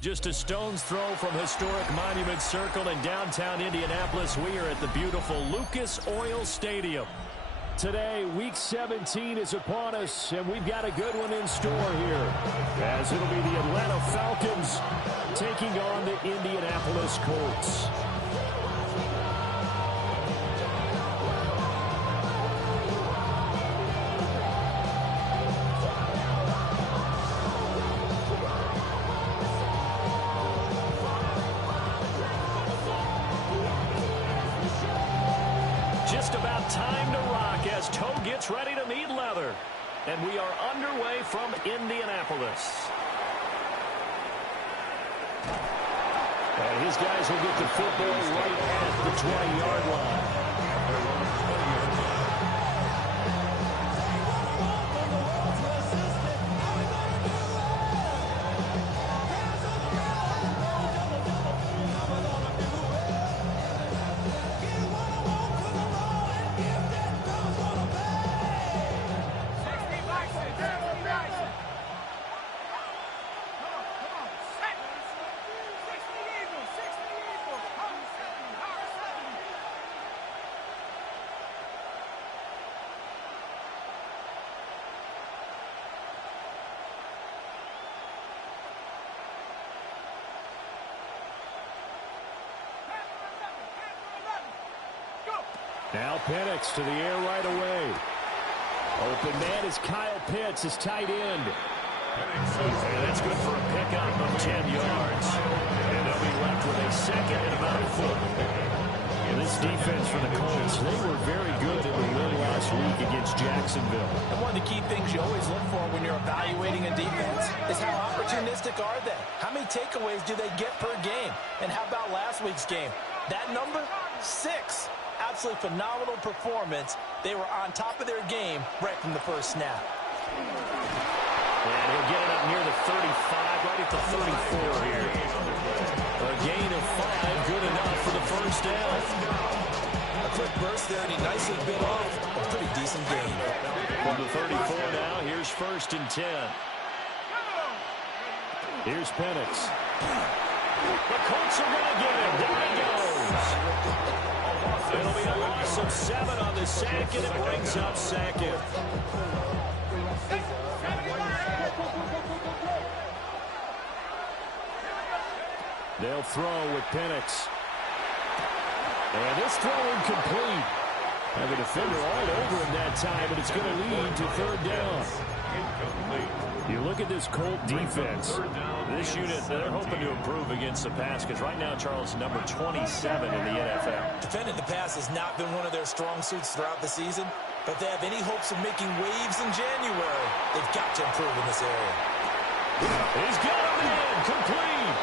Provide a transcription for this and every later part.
Just a stone's throw from historic Monument Circle in downtown Indianapolis. We are at the beautiful Lucas Oil Stadium. Today, Week 17 is upon us, and we've got a good one in store here, as it'll be the Atlanta Falcons taking on the Indianapolis Colts. Just about time to rock as toe gets ready to meet leather. And we are underway from Indianapolis. And his guys will get the football right at the 20-yard line. Now Penix to the air right away. Open man is Kyle Pitts, his tight end. And that's good for a pickup of 10 yards. And they'll be left with a second and about a foot. And this defense for the Colts, they were very good in the win last week against Jacksonville. And one of the key things you always look for when you're evaluating a defense is how opportunistic are they? How many takeaways do they get per game? And how about last week's game? That number, 6. Absolutely phenomenal performance. They were on top of their game right from the first snap. And he'll get it up near the 35, right at the 34 here. A gain of 5, good enough for the first down. A quick burst there, and he nicely bit off a pretty decent gain. From the 34 now, here's 1st and 10. Here's Penix. The Colts are going to get him. Down he goes. It'll be a loss of 7 on the sack, and it brings up 2nd. They'll throw with Penix. And this throw incomplete. Have a defender all over him that time, but it's going to lead to 3rd down. You look at this Colt defense. This unit, they're hoping to improve against the pass because right now, Charles, number 27 in the NFL. Defending the pass has not been one of their strong suits throughout the season, but if they have any hopes of making waves in January, they've got to improve in this area. He's got him in, complete.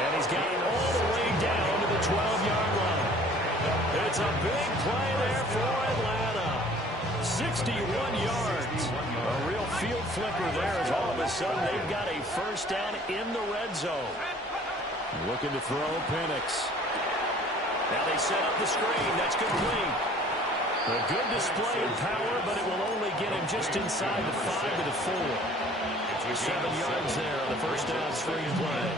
And he's got it all the way down to the 12-yard line. It's a big play there for Atlanta. 61 yards. A real field flipper there as all of a sudden they've got a first down in the red zone. Looking to throw Penix. Now they set up the screen. That's complete. A good display of power, but it will only get him just inside the 5 to the 4. 7 yards there on the first down screen play.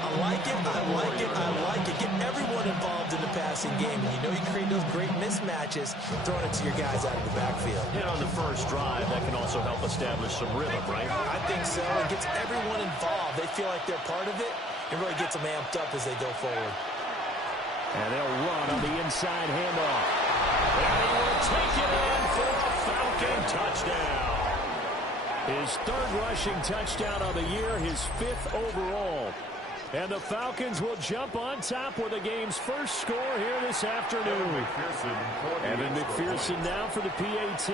I like it, I like it, I like it. Get everyone involved in the passing game. And you know you create those great mismatches, throwing it to your guys out of the backfield. And on the first drive, that can also help establish some rhythm, right? I think so. It gets everyone involved. They feel like they're part of it. It really gets them amped up as they go forward. And they'll run on the inside handoff. And he will take it in for a Falcon touchdown. His 3rd rushing touchdown of the year, his 5th overall. And the Falcons will jump on top with the game's first score here this afternoon. Evan McPherson now for the PAT.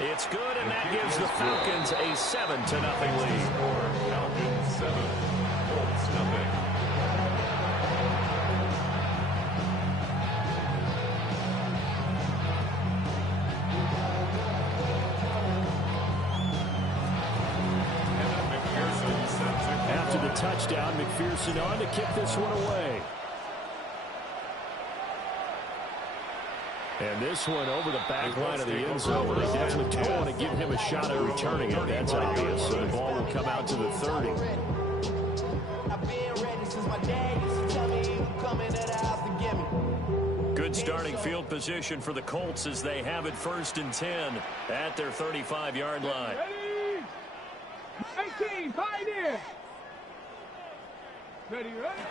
It's good, and that gives the Falcons a 7-0 lead. Falcons 7, Colts 0. After the touchdown, McPherson on to kick this one away. And this one over the back line of the end zone. They definitely don't want to give him a shot at returning it. That's obvious. So the ball will come out to the 30. Good starting field position for the Colts as they have it 1st and 10 at their 35-yard line. Ready? 18, pioneer. Ready, ready?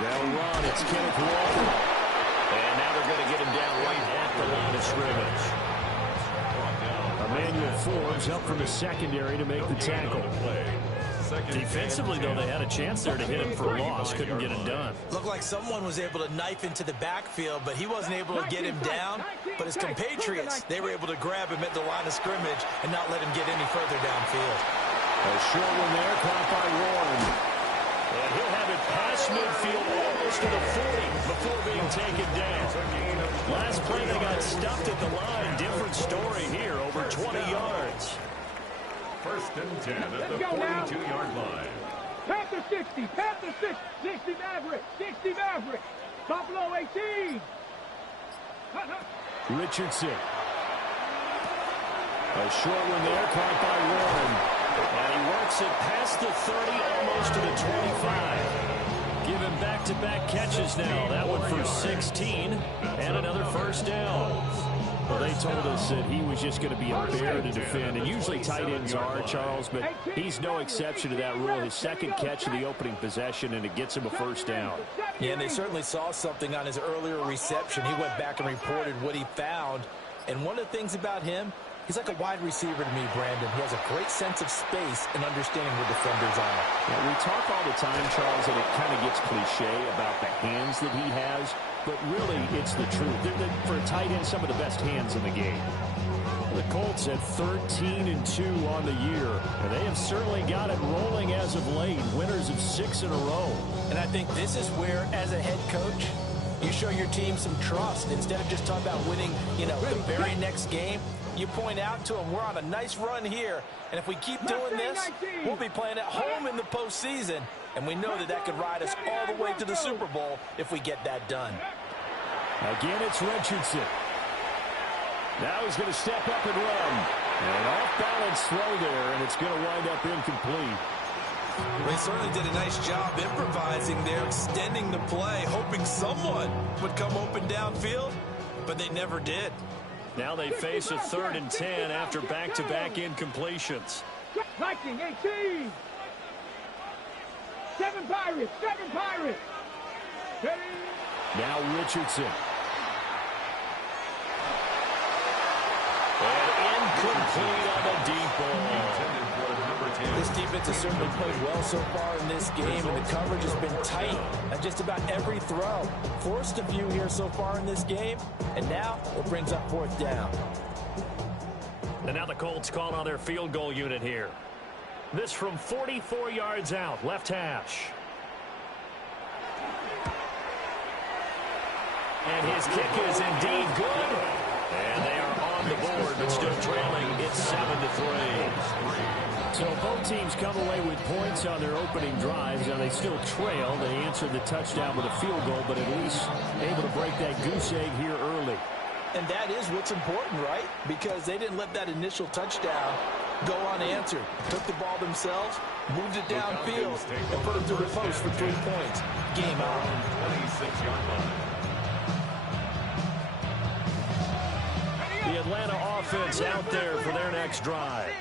They'll run. It's Kenneth Walker. And now they're going to get him down right at the line of scrimmage. Emmanuel Forbes up from the secondary to make the tackle. Defensively, though, they had a chance there to hit him for a loss. Couldn't get it done. Looked like someone was able to knife into the backfield, but he wasn't able to get him down. But his compatriots, they were able to grab him at the line of scrimmage and not let him get any further downfield. A short one there, caught by Warren. And he'll have it past midfield almost to the 40 before being taken down. Last play, they got stuffed at the line. Different story here, over 20 yards. 1st and 10 at the 42-yard line. Panther 60, Panther 60 Maverick, 60 Maverick. Buffalo 18. Richardson. A short one there, caught by Warren. And he works it past the 30, almost to the 25. Give him back-to-back catches now. That one for 16, and another 1st down. Well, they told us that he was just going to be a bear to defend, and usually tight ends are, Charles, but he's no exception to that rule. His 2nd catch of the opening possession, and it gets him a 1st down. Yeah, and they certainly saw something on his earlier reception. He went back and reported what he found. And one of the things about him, he's like a wide receiver to me, Brandon. He has a great sense of space and understanding where defenders are. Yeah, we talk all the time, Charles, and it kind of gets cliche about the hands that he has, but really it's the truth. For a tight end, some of the best hands in the game. The Colts at 13-2 on the year, and they have certainly got it rolling as of late. Winners of 6 in a row. And I think this is where, as a head coach, you show your team some trust. Instead of just talking about winning, the very next game, you point out to them, we're on a nice run here, and if we keep doing this, we'll be playing at home in the postseason, and we know that could ride us all the way to the Super Bowl if we get that done. Again, it's Richardson. Now he's going to step up and run. An off-balance throw there, and it's going to wind up incomplete. They certainly did a nice job improvising there, extending the play, hoping someone would come open downfield, but they never did. Now they face a 3rd and 10 after back-to-back incompletions. Viking 18. 7 Pirates, 7 Pirates. Ready? Now Richardson. And incomplete on the deep ball. This defense has certainly played well so far in this game, and the coverage has been tight on just about every throw. Forced a few here so far in this game, and now it brings up 4th down. And now the Colts call on their field goal unit here. This from 44 yards out, left hash. And his kick is indeed good. And they are on the board, but still trailing. It's 7-3. So both teams come away with points on their opening drives. Now they still trail. They answered the touchdown with a field goal, but at least able to break that goose egg here early. And that is what's important, right? Because they didn't let that initial touchdown go unanswered. Took the ball themselves, moved it downfield, and put it through the post for 3 points. Game out. 26-yard line. The Atlanta offense out there for their next drive.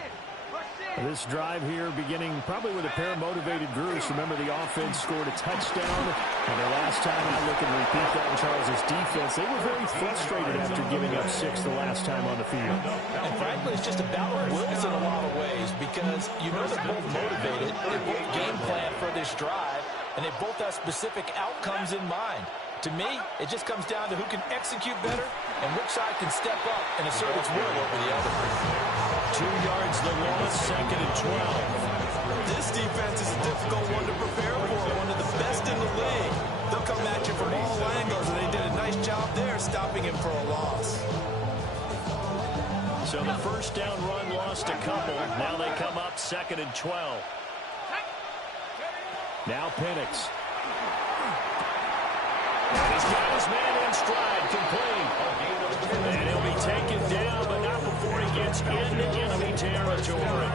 This drive here beginning probably with a pair of motivated groups. Remember, the offense scored a touchdown. And the last time I look and repeat that in Charles's defense, they were very frustrated after giving up 6 the last time on the field. And frankly, it's just about wills in a lot of ways, because you know they're both motivated. They both game plan for this drive, and they both have specific outcomes in mind. To me, it just comes down to who can execute better and which side can step up and assert its will over the other. 2 yards the loss, 2nd and 12. This defense is a difficult one to prepare for, one of the best in the league. They'll come at you from all angles, and they did a nice job there stopping him for a loss. So the 1st down run lost a couple. Now they come up 2nd and 12. Now Penix. And he's got his man in stride, complete. And he'll be taken down, but not before he gets into enemy territory.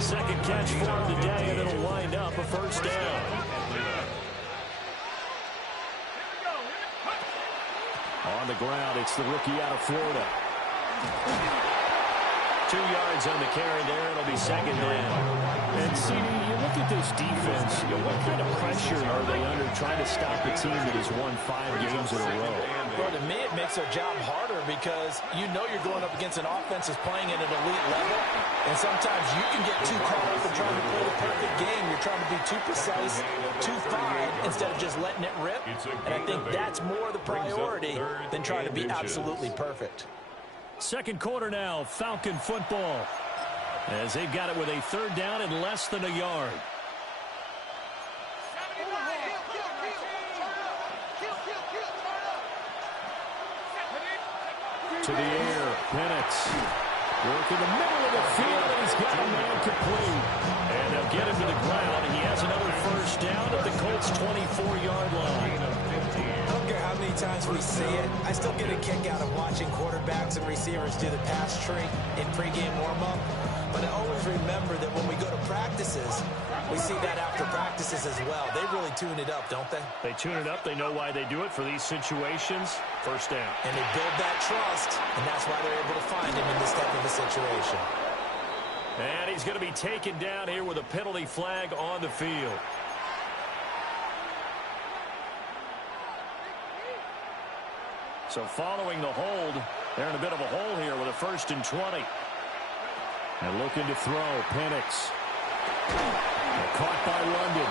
2nd catch for him today, and it'll wind up a 1st down. on the ground. It's the rookie out of Florida. 2 yards on the carry there. It'll be second down. And, CD, you look at this defense, what kind of pressure are they under trying to stop a team that has won 5 games in a row? Well, to me, it makes their job harder because you know you're going up against an offense that's playing at an elite level, and sometimes you can get too caught up in trying to play the perfect game. You're trying to be too precise, too fine, instead of just letting it rip. And I think that's more the priority than trying to be absolutely perfect. Second quarter now, Falcon football, as they've got it with a third down and less than a yard. To the air, Penix. Work in the middle of the field, and he's got a man complete. And they'll get him to the ground, and he has another first down at the Colts' 24-yard line. I don't care how many times we see it. I still get a kick out of watching quarterbacks and receivers do the pass tree in pregame warm-up. But I always remember that when we go to practices, we see that after practices as well. They really tune it up, don't they? They tune it up. They know why they do it for these situations. First down. And they build that trust, and that's why they're able to find him in this type of a situation. And he's going to be taken down here with a penalty flag on the field. So following the hold, they're in a bit of a hole here with a 1st and 20. And looking to throw, Penix. Caught by London.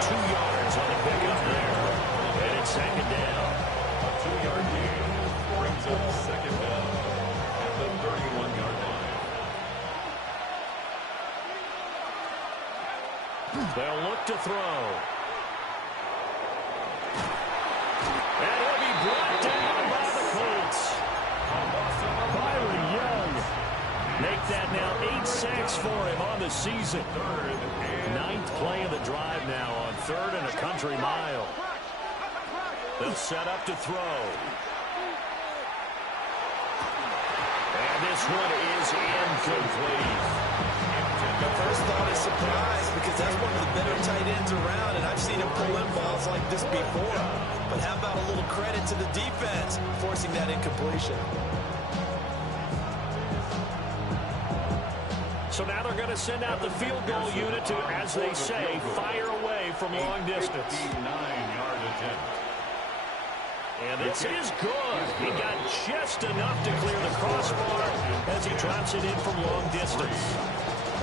2 yards on the pickup there. And it's second down. A 2-yard gain brings up second down at the 31-yard line. They'll look to throw. And he'll be brought down by the Colts. Byron Young. Make that now 8 sacks for him on the season. 9th play of the drive now on 3rd and a country mile. They'll set up to throw. And this one is incomplete. My first thought is surprise because that's one of the better tight ends around, and I've seen him pull in balls like this before. But how about a little credit to the defense forcing that incompletion? So now they're going to send out the field goal unit to, as they say, fire away from long distance. 59-yard attempt. And this is good. He got just enough to clear the crossbar as he drops it in from long distance.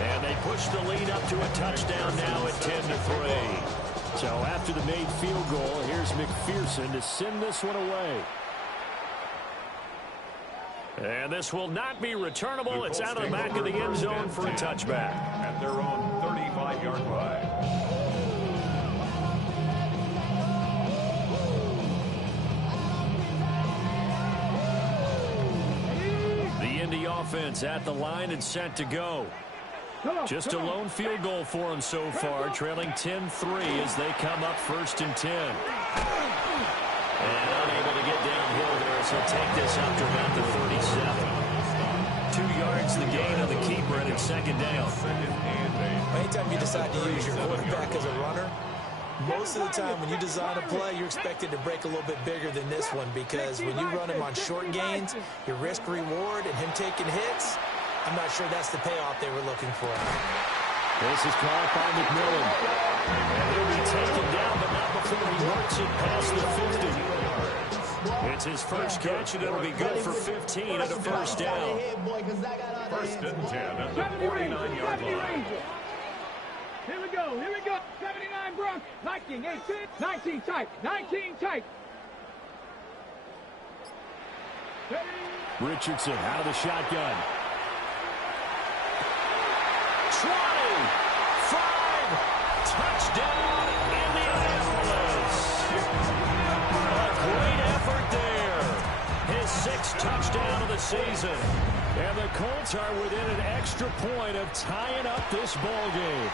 And they push the lead up to a touchdown now at 10-3. So after the made field goal, here's McPherson to send this one away. And this will not be returnable. It's out of the back of the end zone for a touchback. At their own 35-yard line. The Indy offense at the line and set to go. Just a lone field goal for them so far, trailing 10-3 as they come up 1st and 10. And unable to get downhill there as he'll take this up to about the 37. 2 yards the gain on the keeper, and it's second down. Anytime you decide to use your quarterback as a runner, most of the time when you design a play, you're expected to break a little bit bigger than this one because when you run him on short gains, your risk-reward and him taking hits, I'm not sure that's the payoff they were looking for. This is caught by McMillan. And he'll be taken down, but not before he works it past the 50. It's his first catch, and it'll be good for 15 at a first down. 1st and 10 at the 49-yard line. Here we go, 79 Bronx, 19, 18, 19 tight, 19 tight. Richardson out of the shotgun. 20, 5, touchdown, Indianapolis. A great effort there. His 6th touchdown of the season. And the Colts are within an extra point of tying up this ball game.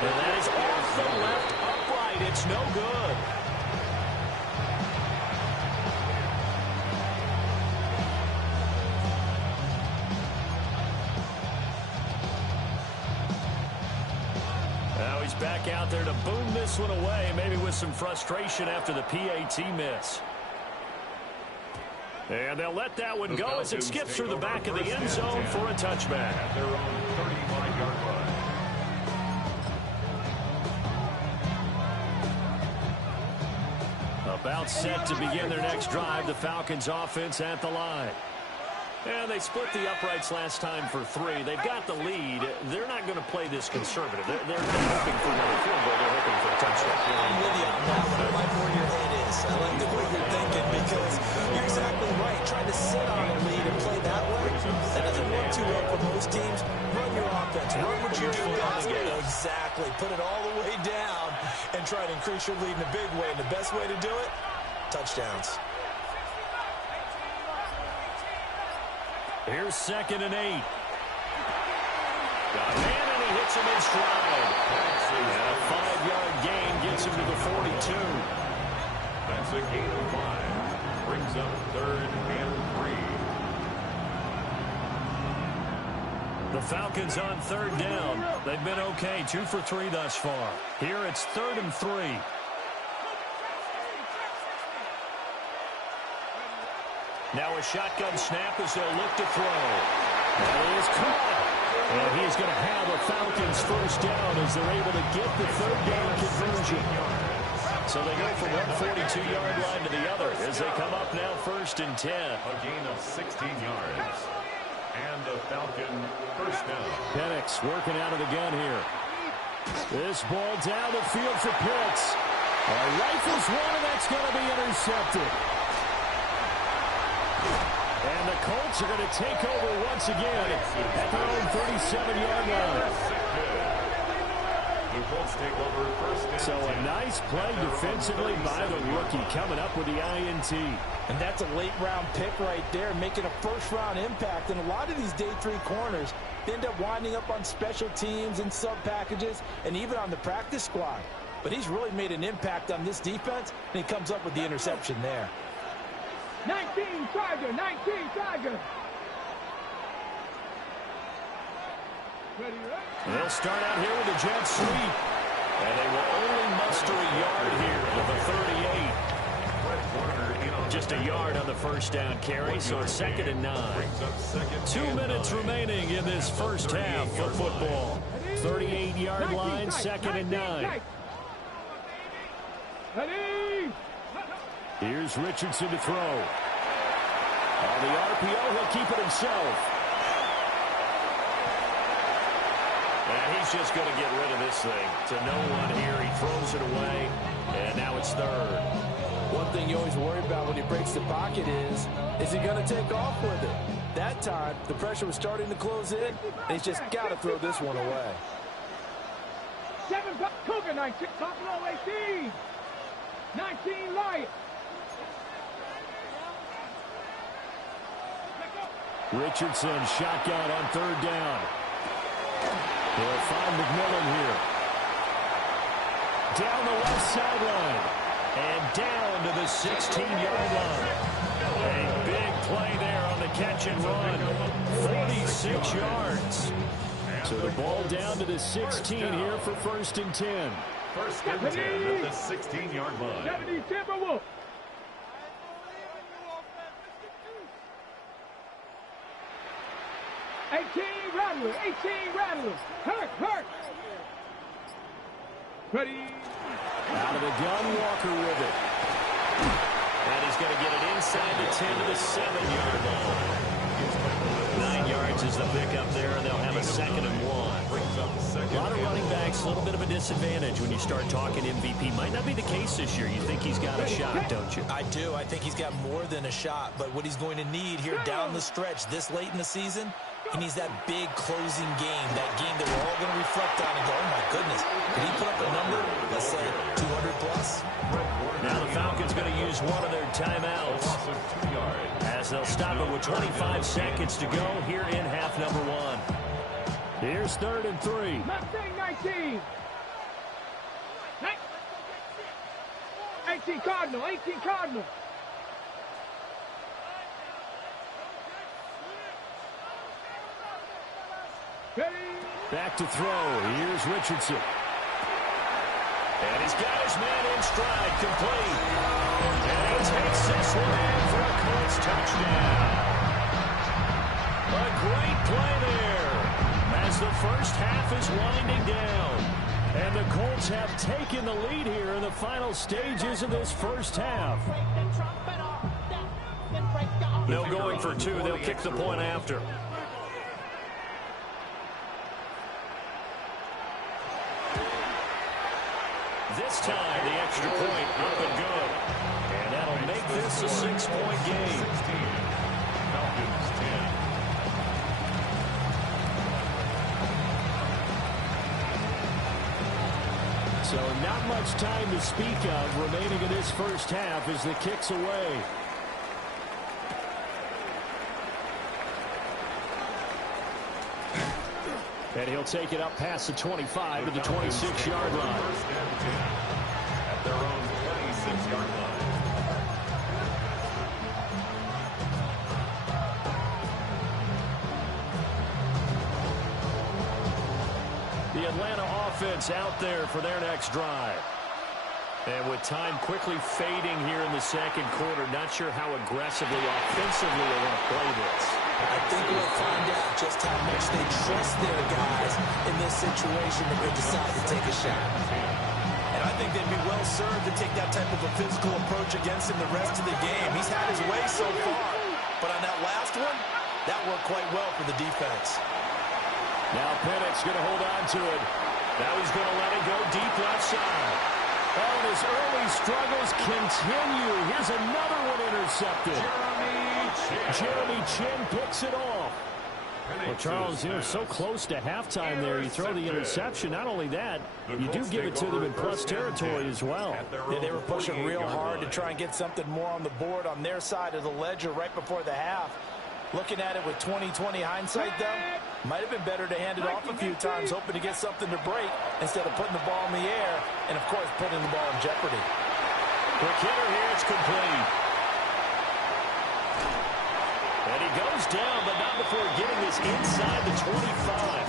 And that is off the left upright. It's no good. Now he's back out there to boom this one away, maybe with some frustration after the PAT miss. And they'll let that one go as it skips through the back of the end zone for a touchback. At their own 35-yard line. About set to begin their next drive, the Falcons offense at the line. And they split the uprights last time for 3. They've got the lead. They're not going to play this conservative. They're hoping for another field goal. They're hoping for a touchdown. I'm with you on that one. I like where your head is. I like the way you're thinking because you're exactly right. Trying to sit on a lead and play that way, that doesn't work too well for most teams. Run your offense. Run what you do best. Exactly. Put it all the way down and try to increase your lead in a big way. And the best way to do it, touchdowns. Here's 2nd and 8. Got a man, and he hits him in stride. And a 5-yard gain gets him to the 42. That's a gain of 5. Brings up 3rd and 3. The Falcons on 3rd down. They've been okay, 2 for 3 thus far. Here it's 3rd and 3. Now a shotgun snap as they'll look to throw. That is caught. And he's going to have a Falcons first down as they're able to get the 3rd down conversion. So they go from one 42-yard line to the other as they come up now 1st and 10. A gain of 16 yards. And the Falcon first down. Penix working out of the gun here. This ball down the field for Pitts. Rifles one, and that's going to be intercepted. And the Colts are going to take over once again at their own 37-yard line. The Colts take over 1st and 10. So a nice play defensively by the rookie coming up with the INT. And that's a late-round pick right there, making a first-round impact. And a lot of these day 3 corners end up winding up on special teams and sub-packages and even on the practice squad. But he's really made an impact on this defense, and he comes up with the interception there. 19 Charger, 19 Charger. They'll start out here with a jet sweep. And they will only muster a yard here with a 38. Just a yard on the first down carry, so it's 2nd and 9. 2 minutes remaining in this first half of football. 38-yard line, 2nd and 9. Here's Richardson to throw. On the RPO, he'll keep it himself. And he's just going to get rid of this thing. To no one here, he throws it away, and now it's 3rd. One thing you always worry about when he breaks the pocket is he going to take off with it? That time, the pressure was starting to close in, and he's just got to throw this one away. 7 Cougar, 19, top low 18. 19 Lions. Richardson, shotgun on 3rd down. They'll find McMillan here. Down the left sideline. And down to the 16-yard line. A big play there on the catch and run. 46 yards. So the ball down to the 16 here for 1st and 10. 1st and 10 at the 16-yard line. 70 Timberwolves. Rattler, 18 Rattler. Hurt. Ready. Out of the gun, Walker with it. And he's going to get it inside the 10 to the 7-yard line. 9 yards is the pickup there, and they'll have a 2nd and 1. A lot of running backs, a little bit of a disadvantage when you start talking MVP. Might not be the case this year. You think he's got a shot, don't you? I do. I think he's got more than a shot. But what he's going to need here down the stretch this late in the season, he needs that big closing game, that game that we're all going to reflect on and go, oh, my goodness, did he put up a number, let's say, 200-plus? Now the Falcons going to use one of their timeouts as they'll stop it with 25 seconds to go here in half number 1. Here's 3rd and 3. Mustang 19. 18 Cardinal, 18 Cardinal. Back to throw. Here's Richardson. And he's got his man in stride, complete. And he takes this one in for a Colts touchdown. A great play there as the first half is winding down. And the Colts have taken the lead here in the final stages of this first half. No going for two. They'll kick the point after. This time, the extra point up and good. And that'll make this a 6-point game. Falcons 10. So not much time to speak of remaining in this first half as the kick's away. And he'll take it up past the 25 to the 26-yard line. First and 10 at their own 26-yard line. The Atlanta offense out there for their next drive. And with time quickly fading here in the second quarter, not sure how aggressively, offensively they want to play this. I think we'll find out just how much they trust their guys in this situation that they decide to take a shot. And I think they'd be well served to take that type of a physical approach against him the rest of the game. He's had his way so far, but on that last one, that worked quite well for the defense. Now Pennett's going to hold on to it. Now he's going to let it go deep left side. Oh, and his early struggles continue. Here's another one intercepted. Jeremy Chin picks it off. Well, Charles, you're so close to halftime there. You throw the interception. Not only that, you do give it to them in plus territory as well. Yeah, they were pushing real hard to try and get something more on the board on their side of the ledger right before the half. Looking at it with 20/20 hindsight, though, might have been better to hand it off a few times, hoping to get something to break instead of putting the ball in the air and, of course, putting the ball in jeopardy. Quick hitter here, it's complete. And he goes down, but not before getting this inside the 25.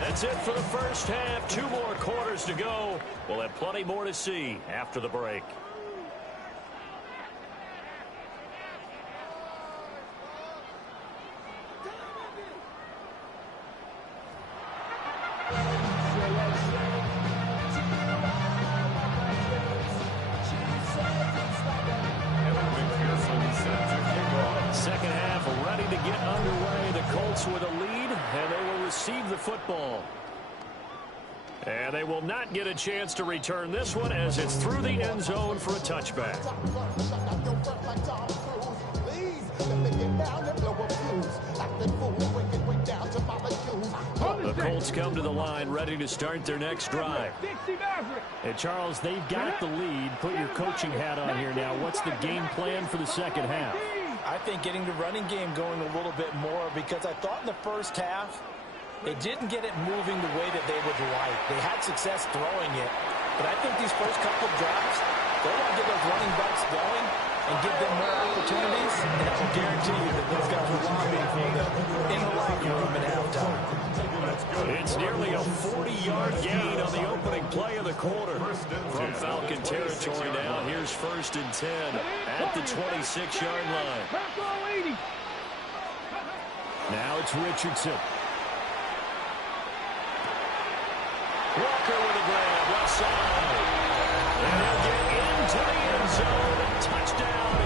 That's it for the first half. 2 more quarters to go. We'll have plenty more to see after the break. Second half ready to get underway. The Colts with a lead, and they will receive the football. And they will not get a chance to return this one as it's through the end zone for a touchback. The Colts come to the line ready to start their next drive. And Charles, they've got the lead. Put your coaching hat on here now. What's the game plan for the second half? I think getting the running game going a little bit more, because I thought in the first half they didn't get it moving the way that they would like. They had success throwing it, but I think these first couple of drives, they want to get those running backs going and give them more opportunities, and I will guarantee you that those guys will lobbying for them in the locker room at halftime. It's nearly a 40-yard gain on the opening play of the quarter. From Falcon territory now, here's 1st and 10 at the 26-yard line. Now it's Richardson. Walker with a grab, left side. And he'll get into the end zone. Touchdown,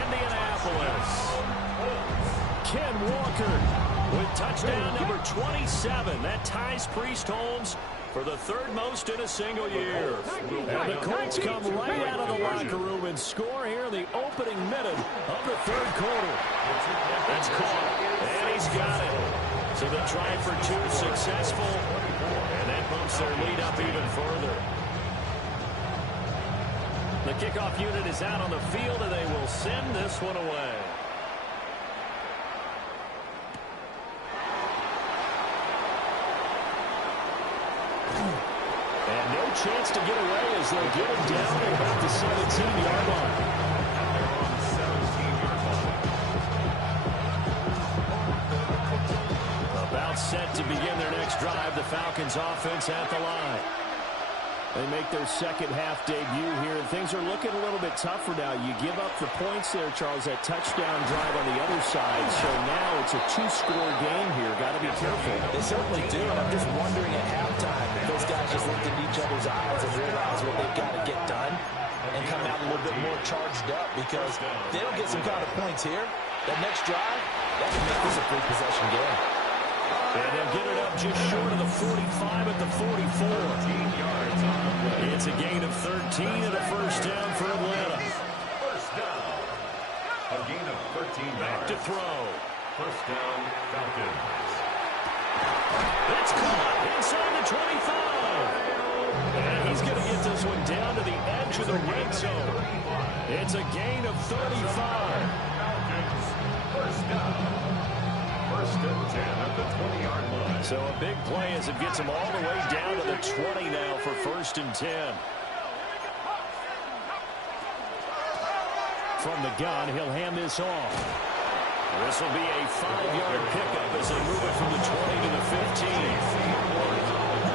Indianapolis. Ken Walker with touchdown number 27. That ties Priest Holmes for the 3rd most in a single year. And the Colts come right out of the locker room and score here in the opening minute of the 3rd quarter. That's caught, and he's got it. So the try for 2 successful, and that bumps their lead up even further. The kickoff unit is out on the field, and they will send this one away. And no chance to get away as they'll get him down at about the 17-yard line. They're on 17-yard line. set to begin their next drive. The Falcons offense at the line. They make their second half debut here, and things are looking a little bit tougher now. You give up the points there, Charles, that touchdown drive on the other side. So now it's a two-score game here. Got to be careful. They certainly do, and I'm just wondering at halftime if those guys just looked into each other's eyes and realized what they've got to get done and come out a little bit more charged up, because if they don't get some kind of points here, that next drive, that can make this a three-possession game. And they'll get it up just short of the 45 at the 44. It's a gain of 13 and a first down for Atlanta. First down. A gain of 13 Back to yards. throw. First down, Falcons. It's caught inside the 25. And he's going to get this one down to the edge of the red zone. It's a gain of 35. Falcons. First down. First and 10 at the 20-yard line. So a big play as it gets him all the way down to the 20 now for first and 10. From the gun, he'll hand this off. This will be a 5-yard pickup as they move it from the 20 to the 15.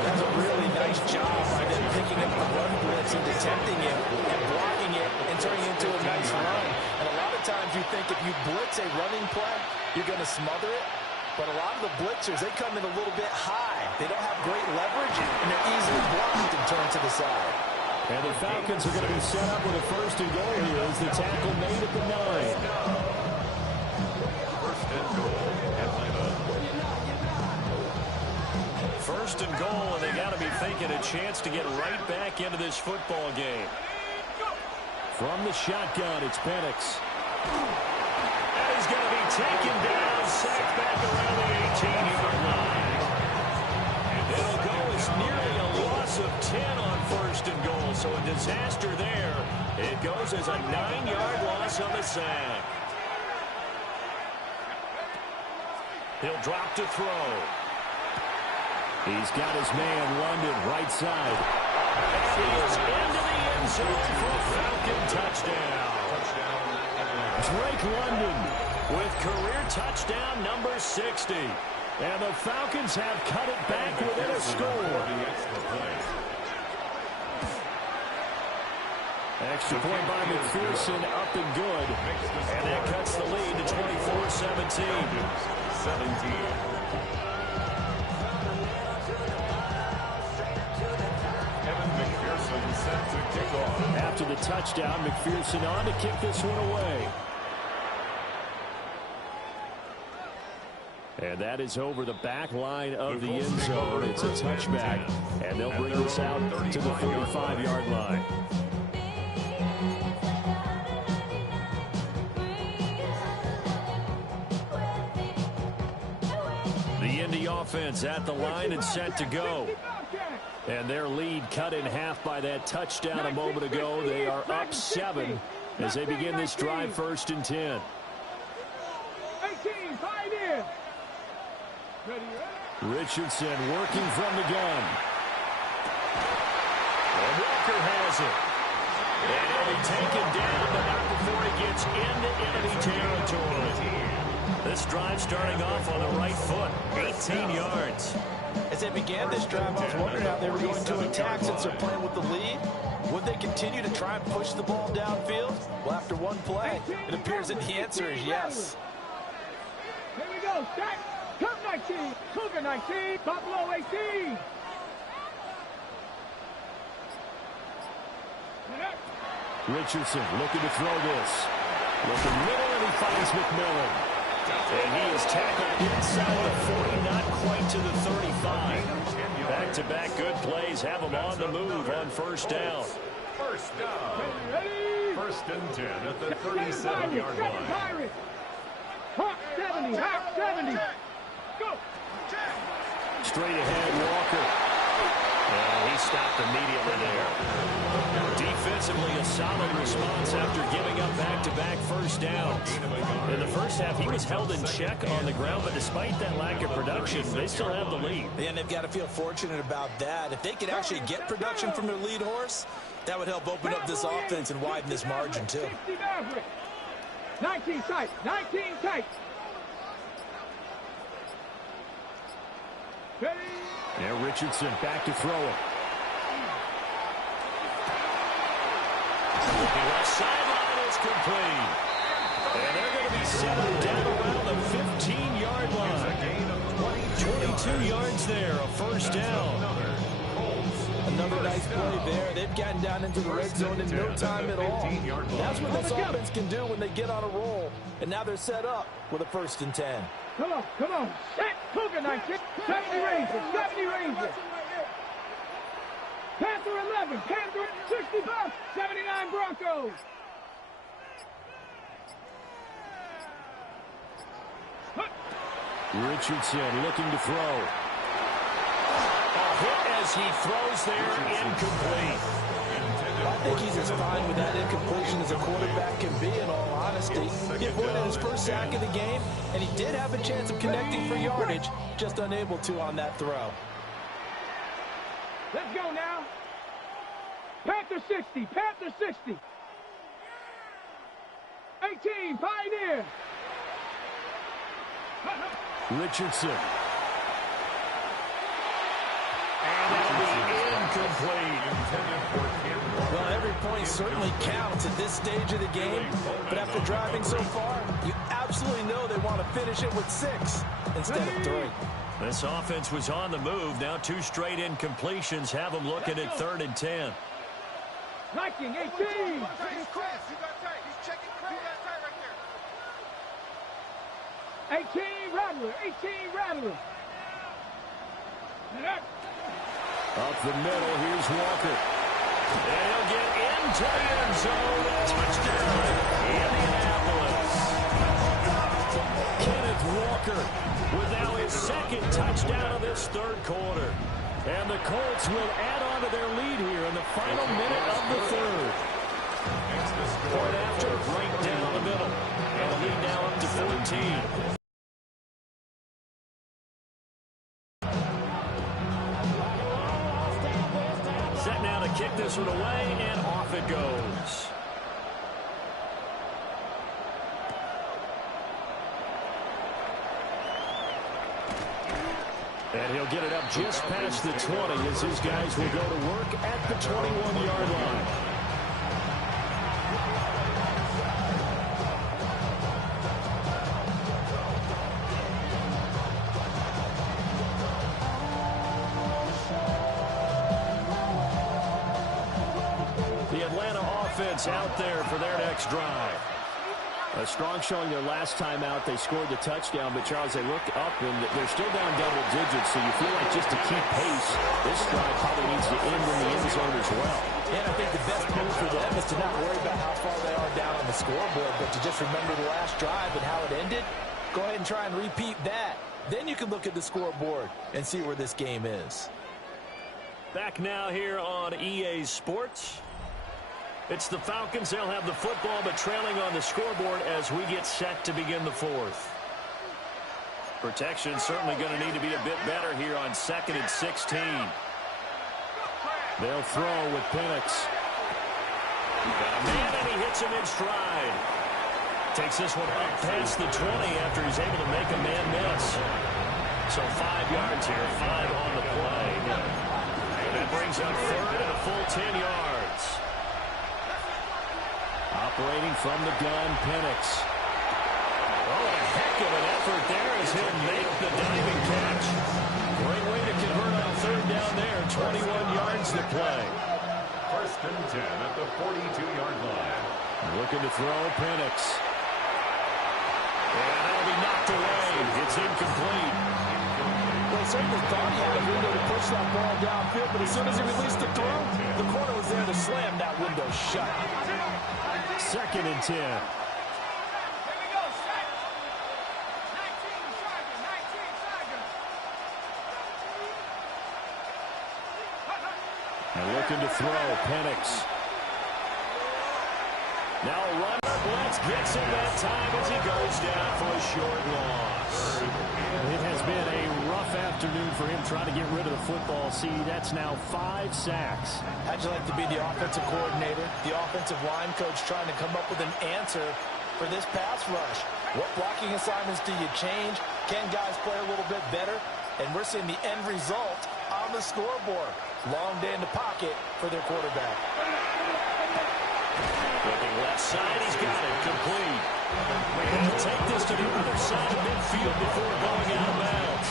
That's a really nice job by them picking up the run blitz and detecting it and blocking it and turning it into a nice run. And a lot of times you think if you blitz a running play, you're going to smother it. But a lot of the blitzers, they come in a little bit high. They don't have great leverage, and they're easily blocked and turned to the side. And the Falcons are going to be set up with a first and goal here as the tackle made at the 9. First and goal, Atlanta. First and goal, and they got to be thinking a chance to get right back into this football game. From the shotgun, it's Penix. And he's going to be taken down, sacked back around the 18-yard line. It'll go as nearly a loss of 10 on first and goal, so a disaster there. It goes as a 9-yard loss on the sack. He'll drop to throw. He's got his man, London, right side. And he is into the end zone for a Falcon touchdown. Drake London with career touchdown number 60. And the Falcons have cut it back within a score. Extra point by McPherson, up and good. And that cuts the lead to 24-17. 17. Set to kick off. After the touchdown, McPherson on to kick this one away. And that is over the back line of the end zone. It's a touchback, and they'll bring this out to the 45-yard line. The Indy offense at the line and set to go. And their lead cut in half by that touchdown a moment ago. They are up 7 as they begin this drive first and 10. 18, 5 in. Richardson working from the gun. And Walker has it. And he'll be taken down, but not before he gets into enemy territory. This drive starting off on the right foot, 18 yards. As they began this drive, I was wondering how they were going to attack since they're playing with the lead. Would they continue to try and push the ball downfield? Well, after one play, it appears that the answer is yes. Here we go. Stack. Come 19. Cougar 19. Buffalo 18. Richardson looking to throw this. Looking middle, and he finds McMillan. And he is tackled inside the 40, not quite to the 35. Back-to-back good plays have him on the move on first down. First down. First and 10 at the 37-yard line. Hawk 70. Hawk 70. Go. Straight ahead, Walker. And he stopped immediately there. Defensively, a solid response after giving up back-to-back first downs. In the first half, he was held in check on the ground, but despite that lack of production, they still have the lead. And they've got to feel fortunate about that. If they could actually get production from their lead horse, that would help open up this offense and widen this margin, too. 19 tight. 19 tight. Ready? And Richardson back to throw it. The left sideline is complete. And they're going to be settled down around the 15-yard line. 22 yards there, a first down. Another nice play there. They've gotten down into the red zone in no time at all. That's what this offense can do when they get on a roll. And now they're set up with a 1st and 10. Come on, come on. Set. Cougar 19. 70 Rangers. 70 Rangers. Panther 11. Panther 65. 79 Broncos. Richardson looking to throw. A hit as he throws there, incomplete. I think he's as fine with that incompletion as a quarterback can be, in all honesty. He avoided his first sack of the game, and he did have a chance of connecting for yardage, just unable to on that throw. Let's go now. Panther 60. Panther 60. 18. Pioneer. Richardson. And that'll be incomplete. Well, every point certainly counts at this stage of the game, but after driving so far, you absolutely know they want to finish it with 6 instead of 3. This offense was on the move. Now 2 straight incompletions have them looking at 3rd and 10. Viking 18. He's Chris. You got tight. He's checking Chris. You got tight right there. 18 Rattler. 18 Rattler. Up the middle, here's Walker. And he'll get into the end zone. Touchdown, Indianapolis. Kenneth Walker with now his 2nd touchdown of this 3rd quarter. And the Colts will add on to their lead here in the final minute of the 3rd. Point after, right down the middle. And the lead now up to 14. Set now to kick this one away, and off it goes. And he'll get it up just past the 20 as his guys will go to work at the 21-yard line. The Atlanta offense out there for their next drive. A strong showing their last time out. They scored the touchdown, but Charles, they look up and they're still down double digits, so you feel like just to keep pace, this drive probably needs to end in the end zone as well. And I think the best move for them is to not worry about how far they are down on the scoreboard, but to just remember the last drive and how it ended. Go ahead and try and repeat that. Then you can look at the scoreboard and see where this game is. Back now here on EA Sports. It's the Falcons. They'll have the football, but trailing on the scoreboard as we get set to begin the 4th. Protection certainly going to need to be a bit better here on 2nd and 16. They'll throw with Penix. Got a man, and he hits him in stride. Takes this one up past the 20 after he's able to make a man miss. So 5 yards here, 5 on the play. And that brings up 3rd and a full 10 yards. Operating from the gun, Penix. Oh, a heck of an effort there as he'll make the diving catch. Great way to convert on 3rd down there. 21 yards to play. 1st and 10 at the 42-yard line. Looking to throw, Penix. And that'll be knocked away. It's incomplete. Well, he certainly thought he had a window to push that ball downfield, but as soon as he released the throw, the corner was there to slam that window shut. 2nd and 10. And looking to throw, Penix. Now a runner blitz gets him that time as he goes down for a short loss. It has been a rough afternoon for him trying to get rid of the football. See, that's now 5 sacks. How'd you like to be the offensive coordinator, the offensive line coach trying to come up with an answer for this pass rush? What blocking assignments do you change? Can guys play a little bit better? And we're seeing the end result on the scoreboard. Long day in the pocket for their quarterback. Looking left side, he's got it, complete. And he'll take this to the other side of midfield before going out of bounds.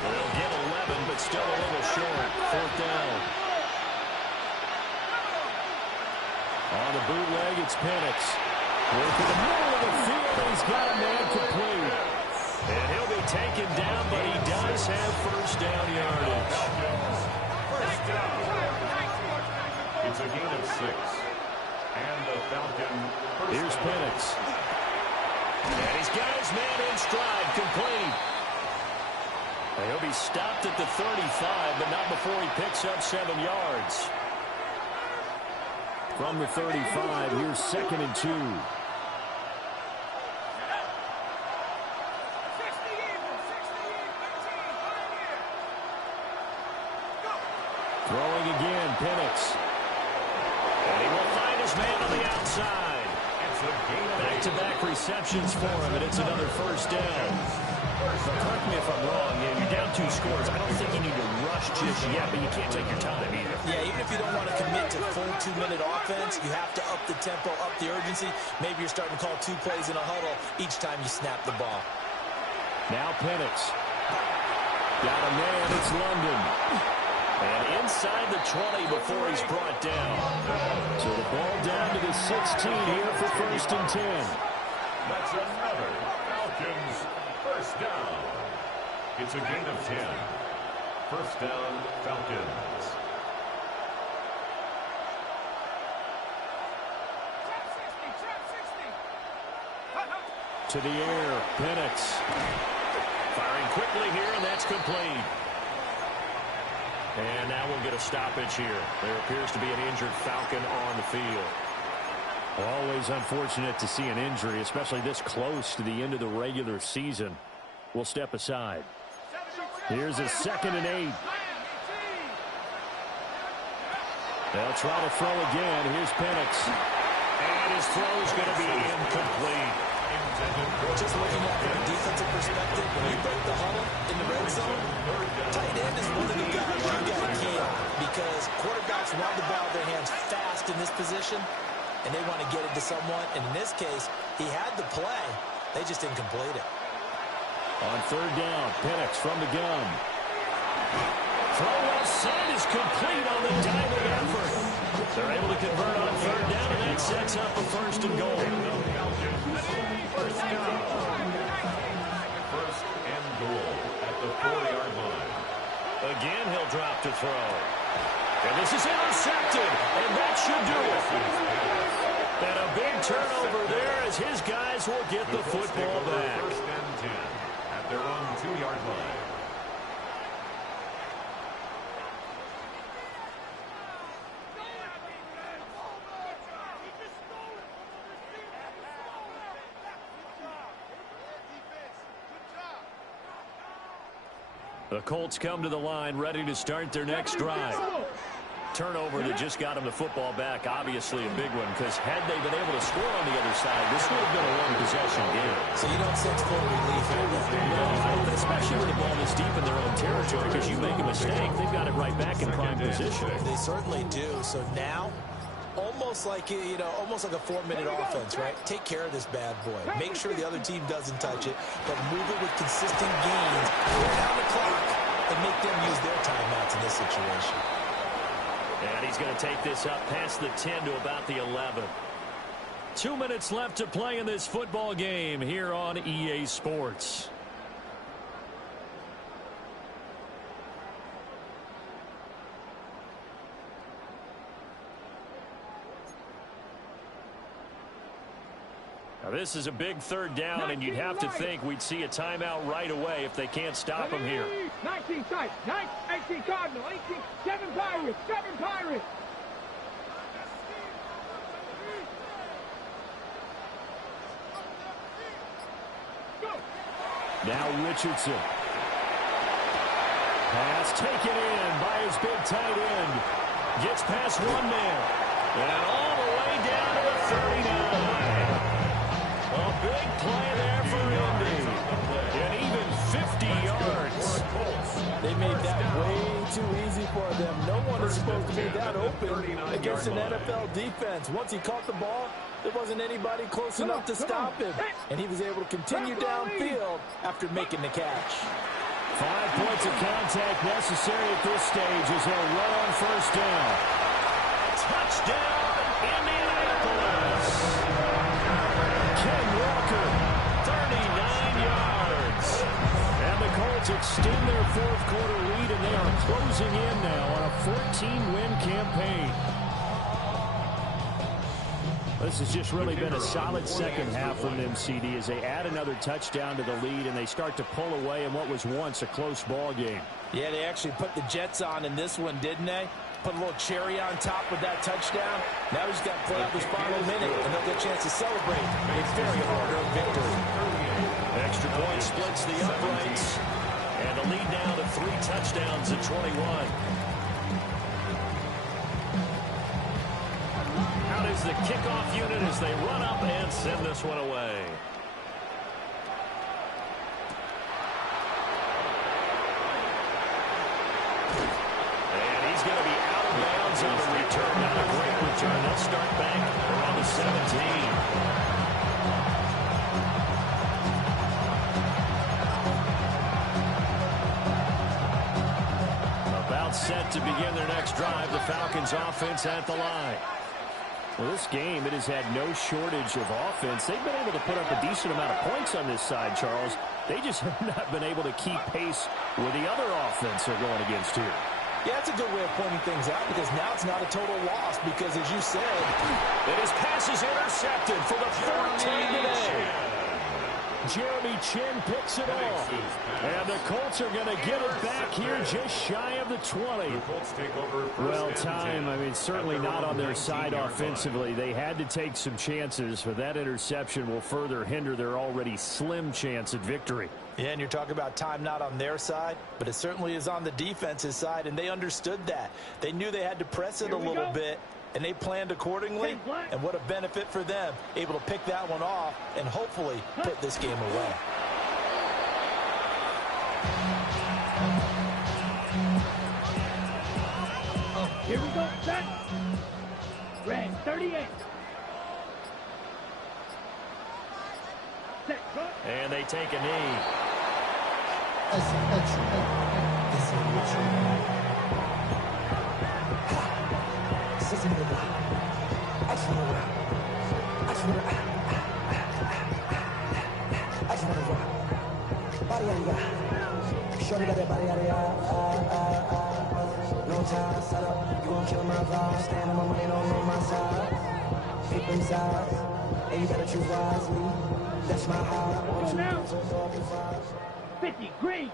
They'll get 11, but still a little short. Fourth down. On the bootleg, it's Penix. Working the middle of the field, and he's got a man complete. And he'll be taken down, but he does have first down yardage. First down. It's a gain of 6. And the Falcon first Here's down. Penix. And he's got his man in stride, complete. And he'll be stopped at the 35, but not before he picks up 7 yards. From the 35, here's 2nd and 2. Throwing again, Penix. And he will find his man on the outside. It's a gain of 8. Back-to-back receptions for him, and it's another first down. Correct me if I'm wrong. You're down 2 scores. I don't think you need to rush just yet, but you can't take your time either. Yeah, even if you don't want to commit to full 2-minute offense, you have to up the tempo, up the urgency. Maybe you're starting to call 2 plays in a huddle each time you snap the ball. Now Penix. Got a man, it's London. And inside the 20 before he's brought down. So the ball down to the 16 here for 1st and 10. That's another Falcons first down. It's a gain of 10. First down, Falcons. To the air, Penix. Firing quickly here, and that's complete. And now we'll get a stoppage here. There appears to be an injured Falcon on the field. Always unfortunate to see an injury, especially this close to the end of the regular season. We'll step aside. Here's a 2nd and 8. They'll try to throw again. Here's Penix. And his throw's going to be incomplete. Just looking at it from a defensive perspective, when you break the huddle in the red zone, tight end is one of the guys you got to key on because quarterbacks want the ball in their hands fast in this position, and they want to get it to someone. And in this case, he had the play. They just didn't complete it. On 3rd down, Penix from the gun. Throw well sent is complete on the diving effort. They're able to convert on 3rd down, and that sets up a 1st and goal. First down. First and goal at the 4-yard line. Again, he'll drop to throw. And this is intercepted, and that should do it. And a big turnover there as his guys will get the football back. First and 10 at their own 2-yard line. The Colts come to the line ready to start their next drive. Turnover that just got them the football back, obviously a big one, because had they been able to score on the other side, this would have been a one-possession game. So you don't sense full relief here. No, especially with the ball this deep in their own territory, because you make a mistake, they've got it right back in prime position. They certainly do. So now, almost like almost like a 4-minute offense, right? Take care of this bad boy. Make sure the other team doesn't touch it, but move it with consistent gains. Wear down the clock and make them use their timeouts in this situation. And he's going to take this up past the 10 to about the 11. 2 minutes left to play in this football game here on EA Sports. Now this is a big 3rd down, and you'd have to think we'd see a timeout right away if they can't stop him here. 19 tight, 18 Cardinal, 18, 7 Pirates, 7 Pirates. Now Richardson. Pass taken in by his big tight end. Gets past one man. And all the way down to the 39. A big play there for Indy. An even 50 yards. wasn't supposed to be that open against an NFL defense. Once he caught the ball, there wasn't anybody close enough to stop him. And he was able to continue downfield after making the catch. 5 points of contact necessary at this stage as they'll run on first down. Touchdown, Indianapolis. Ken Walker, 39 yards. And the Colts extend their fourth quarter lead, and they are closing in now on a 14-win campaign. This has just really been a solid second half from them, CD, as they add another touchdown to the lead and they start to pull away in what was once a close ball game. Yeah, they actually put the Jets on in this one, didn't they? Put a little cherry on top with that touchdown. Now he's got to play out this final minute, and they'll get a chance to celebrate a very hard-earned victory. Extra point splits the uprights, and the lead now to 3 touchdowns at 21. Out is the kickoff unit as they run up and send this one away. And he's going to be out of bounds on the return. Not a great return. They'll start back around the 17. Set to begin their next drive. The Falcons offense at the line. Well, this game, it has had no shortage of offense. They've been able to put up a decent amount of points on this side, Charles. They just have not been able to keep pace with the other offense they're going against here. Yeah, that's a good way of pointing things out because now it's not a total loss because, as you said, and his pass is intercepted for the 14th today. Jeremy Chin picks it off. And the Colts are going to get it back here just shy of the 20. Well, time, I mean, certainly not on their side offensively. They had to take some chances, but that interception will further hinder their already slim chance at victory. Yeah, and you're talking about time not on their side, but it certainly is on the defense's side, and they understood that. They knew they had to press it a little bit, and they planned accordingly, and what a benefit for them, able to pick that one off and hopefully put this game away. Here we go, set. Red 38. Set, go. And they take a knee. No time, set up, you gon' kill my vibe. Stand on my money, don't know my side. Pick them sides, and you better choose wisely. That's my high. Go now. 50, green.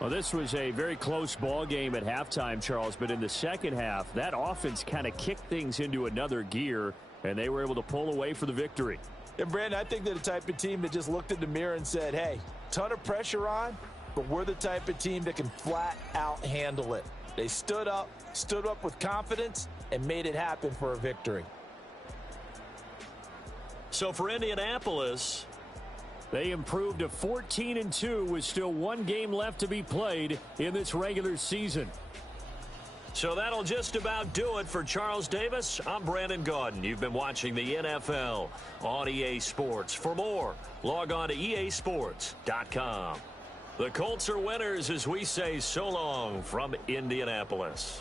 Well, this was a very close ball game at halftime, Charles, but in the second half, that offense kind of kicked things into another gear, and they were able to pull away for the victory. And, Brandon, I think they're the type of team that just looked in the mirror and said, hey, ton of pressure on, but we're the type of team that can flat out handle it. They stood up with confidence, and made it happen for a victory. So for Indianapolis, they improved to 14-2 with still one game left to be played in this regular season. So that'll just about do it for Charles Davis. I'm Brandon Gaudin. You've been watching the NFL on EA Sports. For more, log on to easports.com. The Colts are winners as we say so long from Indianapolis.